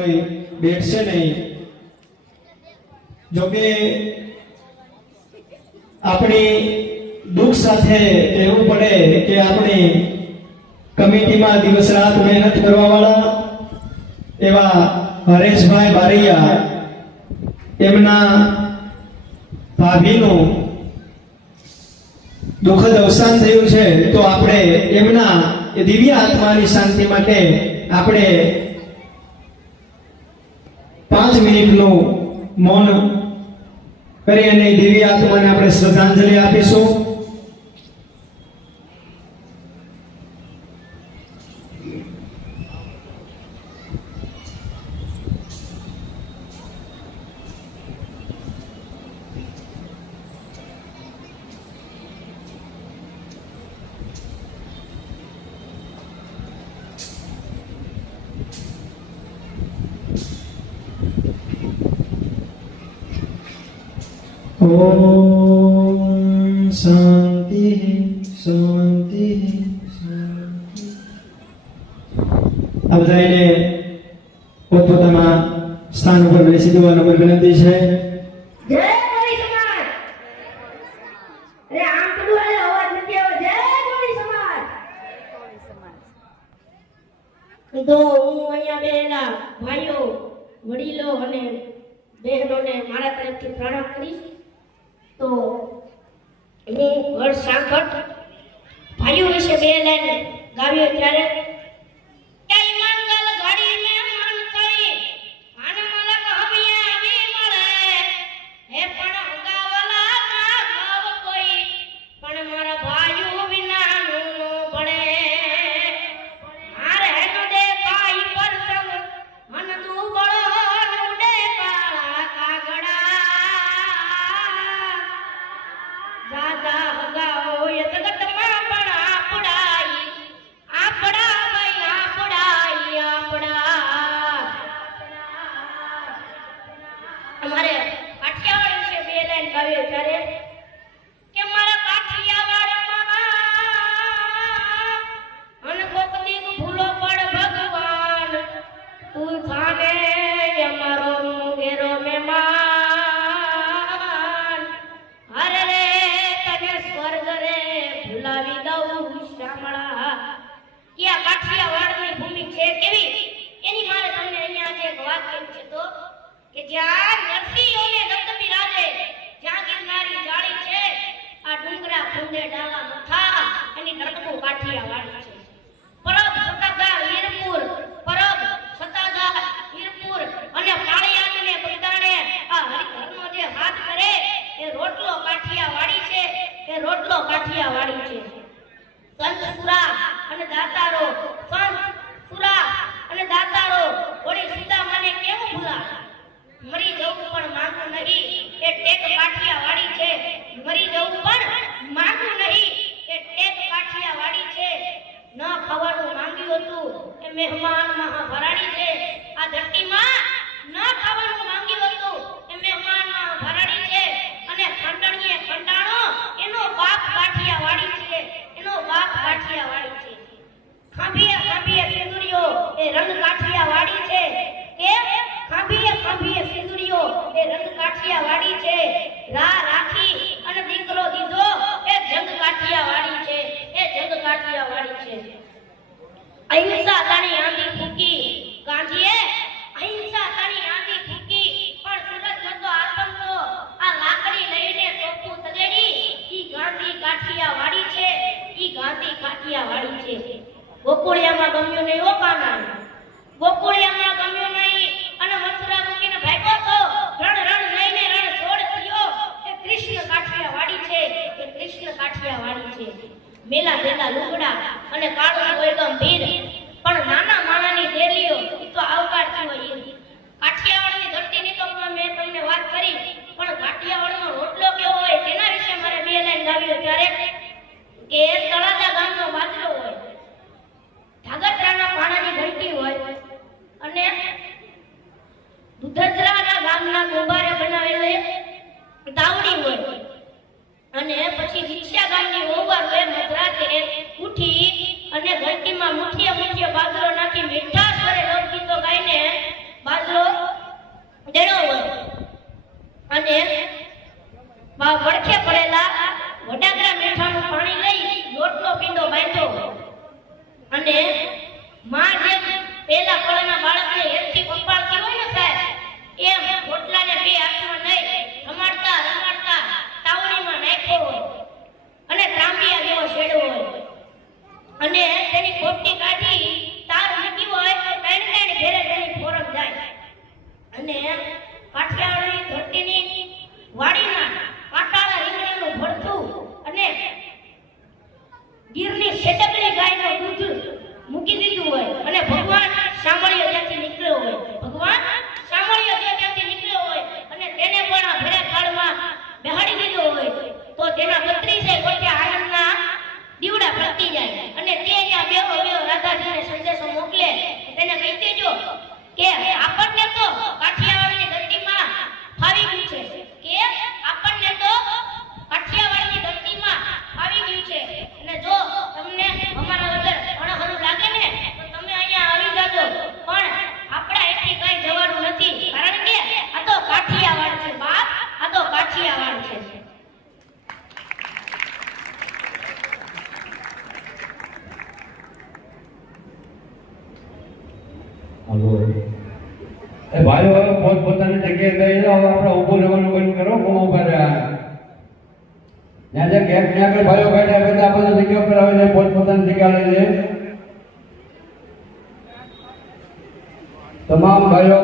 કોઈ બેઠશે નહીં. જોકે આપણી દુઃખ સાથે કહેવું પડે કે આપણી કમિટીમાં દિવસ રાત મહેનત કરવા વાળા એવા હરેશભાઈ બારૈયા, એમના ભાભીનું દુઃખદ અવસાન થયું છે. તો આપણે એમના એ દિવ્ય આત્માની શાંતિ માટે આપણે 5 મિનિટનું મૌન કરી અને દિવ્ય આત્માને આપણે શ્રદ્ધાંજલિ આપીશું. ઓમ શાંતિ શાંતિ શાંતિ. આ બધાને પોતપોતાના સ્થાન ઉપર બેસી જવાનો વિનંતી છે. જય કોળી સમાજ. અરે આમ કડું આલે અવાજ નથી આવે. જય કોળી સમાજ. તો હું અહીંયા બેના ભાઈઓ, વડીલો અને બહેનોને મારા તરફથી પ્રણામ કરીશ. તો હું હર્ષ સાંખટ ભાઈઓ વિશે 2 લાઈન ગાવ્યો ત્યારે અમારે કાઠિયાવાડ વિશે 2 લાઈન ગાવ્યો ત્યારે કે મારા કાઠિયાવાડમાં અન કોક દીક ભૂલો પડ ભગવાન તું થાને અમારો મુગેરો મહેમાન. અરે રે તને સ્વર્ગ રે ભૂલાવી દઉં શામળા. કે આ કાઠિયાવાડની ભૂમિ છે કેવી એની મારે તમને અહીંયા આજે એક વાત કહી છે. તો કે જ્યાં નરસિંહોને દત્ત બિરાજે, જ્યાં ગિરનારી જાળી છે, આ ડુંગરા ખુંડે ડાલા મથા એની ધરતીઓ કાઠિયાવાડી છે. પરબ સતાદા વીરપુર, પરબ સતાદા વીરપુર અને કાળિયાને બધાને આ હરિહરનો જે હાથ કરે એ રોટલો કાઠિયાવાડી છે. એ રોટલો કાઠિયાવાડી છે. સંત સુરા અને દાતારો, સંત સુરા અને દાતારો ઓડી સીતામાને કેમ ભૂલા. મરી જવું પણ માંગું નહીં એ ટેક કાઠિયાવાડી છે. મરી જવું પણ માંગું નહીં એ ટેક કાઠિયાવાડી છે. ન ખાવાનું માંગ્યું હતું એ મહેમાન મહાભરાડી છે. આ ધરતીમાં ન ખાવાનું માંગ્યું હતું એ મહેમાન મહાભરાડી છે. અને ખંડણીએ ખંડાણો એનો બાપ કાઠિયાવાડી છે. એનો બાપ કાઠિયાવાડી છે. ખાંભીએ ખાંભીએ સિંદુરીઓ એ રંગ કાઠિયાવાડી છે. કે ખાંભીએ ખાંભીએ સિંદુરીઓ એ રંગ કાઠિયાવાડી છે. રા રાખી અને દીકરો દીધો એ જંગ કાઠિયાવાડી છે. એ જંગ કાઠિયાવાડી છે. અહિંસા તારી આંધી ફૂકી ગાંધીએ, અહિંસા તારી આંધી ફૂકી પણ સુરત નતો આતંકો. આ લાકડી લઈને ટોપું તગેડી ઈ ગાંધી કાઠિયાવાડી છે. ઈ ગાંધી કાઠિયાવાડી છે. ગોકુળિયામાં ગમ્યું નહીં ઓ કાના, ગોકુળિયામાં ગમ્યું નહીં અને મથુરા મૂકીને ભાગ્યો તો રણ રણ લઈને રણ છોડ થયો. એ કૃષ્ણ કાઠિયાવાડી છે. એ કૃષ્ણ કાઠિયાવાડી છે. મેલા દેલા લુગડા અને કાળો કોઈ ગંભીર પણ નાના માણાની દેલીઓ ઈ તો આવકારતી હોય. કાઠિયાવાડની ધરતીની તો મેં તમને વાત કરી પણ કાઠિયાવાડનો રોટલો કેવો હોય તેના વિશે મારે 2 લાઈન ગાવ્યો ત્યારે કે તળાજા ગામનો બાજરો હોય, ધાગત્રાના પાણાની ઘંટી હોય અને દુધજરાના ગામના કુંભારે બનાવેલી તાવડી હોય અને પછી વિછ્યા ગામની ઓવાર હોય મધરાતે ઉઠી અને ઘંટીમાં મુઠીએ મુઠીએ બાજરો નાખી મીઠા સ્વરે લોકગીતો ગાઈને કાઠિયાવાડની ધરતીની વાડીના કાંટાળા રીંગણાનું ભરથું અને ગીરની શેટકડી ગાયનું દૂધ મૂકી દીધું હોય અને ભગવાન સામળિયો ત્યાંથી નીકળ્યો હોય, ભગવાન સામળિયો ત્યાંથી નીકળ્યો હોય અને તેને પણ આ ભેરા કાળમાં બેહાડી દીધો હોય તો તેના 32 કોઠે આનંદના દીવડા પ્રગટી જાય અને તે અહીંયા બેહો રાધાજીને સંદેશો મોકલે. તેને કહી દેજો કે આપણને તો કાઠિયાવાડની ધરતીમાં ફાવી ગયું છે, કે આપણને તો કાઠિયાવાડની ધરતીમાં ફાવી ગયું છે અને જો તમને અમારા વગર અણહરું લાગે ને તો તમે અહીંયા આવી જાજો, પણ આપણા અહીંથી કઈ જવાનું નથી, કારણ કે આ તો કાઠિયાવાડ છે બાપ, આ તો કાઠિયાવાડ છે. એ ભાઈઓ પોતપોતાની જગ્યાએ ગઈ જાઓ, આપણે ઊભું રહેવાનું બંધ કરો. કોણ ઊભા રહ્યા ત્યાં જે ગેપ ત્યાં આગળ ભાઈઓ બેઠા બેઠા આ બધું જગ્યા ઉપર આવે છે, પોતપોતાની જગ્યા લઈ લે. તમામ ભાઈઓ